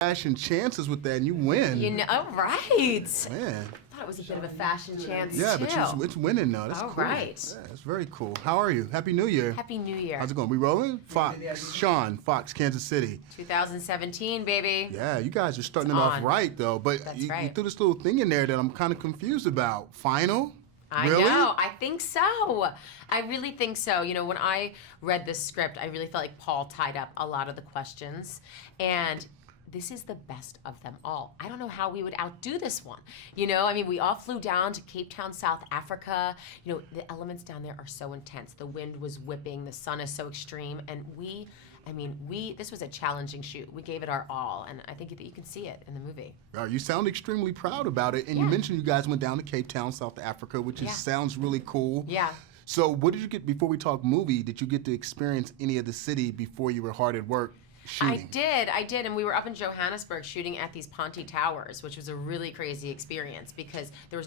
fashion chances with that, and you win. You know, right? Man. I thought it was a bit of a fashion chance, Yeah, too. but it's winning, though. That's All cool. right. Yeah, that's very cool. How are you? Happy New Year. Happy New Year. How's it going? We rolling? Fox. Shawn, Fox, Kansas City. 2017, baby. Yeah, you guys are starting It's it on. off right, though. But That's you right. threw this little thing in there that I'm kind of confused about. Final? I Really? know. I think so. I really think so. You know, when I read this script, I really felt like Paul tied up a lot of the questions. And this is the best of them all. I don't know how we would outdo this one. You know, I mean, we all flew down to Cape Town, South Africa. You know, the elements down there are so intense. The wind was whipping, the sun is so extreme, and this was a challenging shoot. We gave it our all, and I think that you can see it in the movie. You sound extremely proud about it, and you Yeah. mentioned you guys went down to Cape Town, South Africa, which Yeah. sounds really cool. Yeah. So what did you get, before we talk movie, did you get to experience any of the city before you were hard at work shooting? I did, and we were up in Johannesburg shooting at these Ponte Towers, which was a really crazy experience because there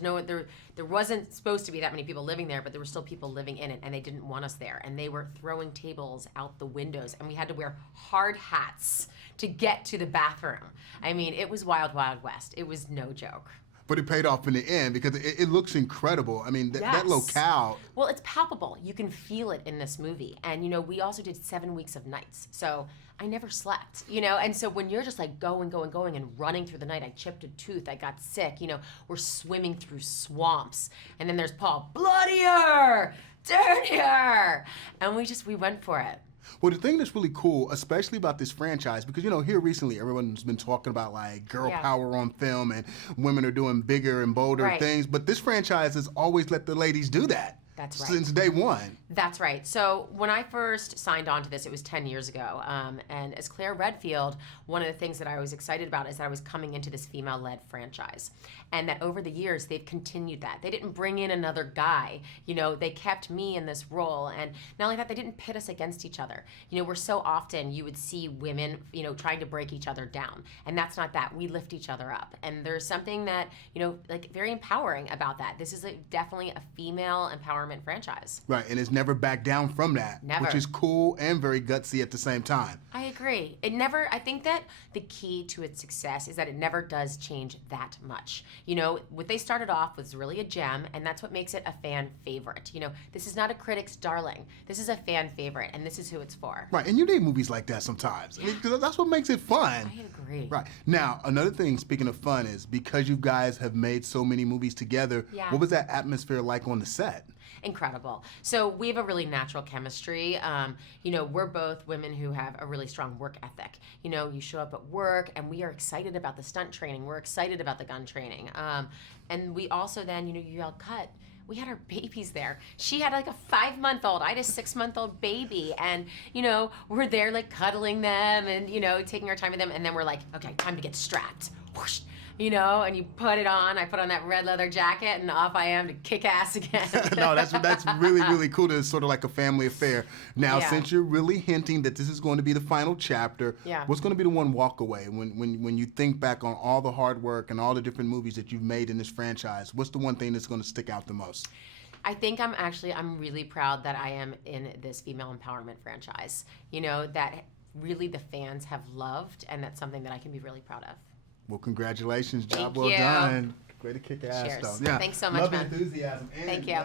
wasn't supposed to be that many people living there, but there were still people living in it, and they didn't want us there, and they were throwing tables out the windows, and we had to wear hard hats to get to the bathroom. I mean, it was wild, wild west. It was no joke. But it paid off in the end because it looks incredible. I mean, that Yes. locale. Well, it's palpable. You can feel it in this movie. And, you know, we also did 7 weeks of nights. So I never slept, you know? And so when you're just like going and running through the night, I chipped a tooth, I got sick, you know, we're swimming through swamps. And then there's Paul, bloodier, dirtier. And we went for it. Well, the thing that's really cool, especially about this franchise, because, you know, here recently, everyone's been talking about, like, girl Yeah. power on film, and women are doing bigger and bolder Right. things, but this franchise has always let the ladies do that. That's right. Since day one. That's right. So when I first signed on to this, it was 10 years ago. And as Claire Redfield, one of the things that I was excited about is that I was coming into this female-led franchise. And that over the years, they've continued that. They didn't bring in another guy. You know, they kept me in this role. And not only that, they didn't pit us against each other. You know, we're so often, you would see women, you know, trying to break each other down. And that's not that. We lift each other up. And there's something that, you know, like very empowering about that. This is definitely a female empowerment franchise. Right, and it's never backed down from that. Never. Which is cool and very gutsy at the same time. I agree. I think that the key to its success is that it never does change that much. You know, what they started off was really a gem, and that's what makes it a fan favorite. You know, this is not a critic's darling. This is a fan favorite, and this is who it's for. Right, and you need movies like that sometimes. I mean, 'cause that's what makes it fun. I agree. Right. Now, another thing, speaking of fun, is because you guys have made so many movies together, Yeah. what was that atmosphere like on the set? Incredible. So we have a really natural chemistry. You know, we're both women who have a really strong work ethic. You know, you show up at work and we are excited about the stunt training. We're excited about the gun training. And we also then, you know, you yell cut. We had our babies there. She had like a 5-month-old. I had a 6-month-old baby. And, you know, we're there like cuddling them and, you know, taking our time with them. And then we're like, okay, time to get strapped. Whoosh. You know, and you put it on. I put on that red leather jacket, and off I am to kick ass again. No, that's really, really cool. It's sort of like a family affair. Now, Yeah. since you're really hinting that this is going to be the final chapter, Yeah. what's going to be the one walkaway when you think back on all the hard work and all the different movies that you've made in this franchise? What's the one thing that's going to stick out the most? I think I'm really proud that I am in this female empowerment franchise. You know, that really the fans have loved, and that's something that I can be really proud of. Well, congratulations. Job Thank well you. done. Way to kick ass, Cheers. though. Yeah. Thanks so much, Love man. the enthusiasm. Thank you.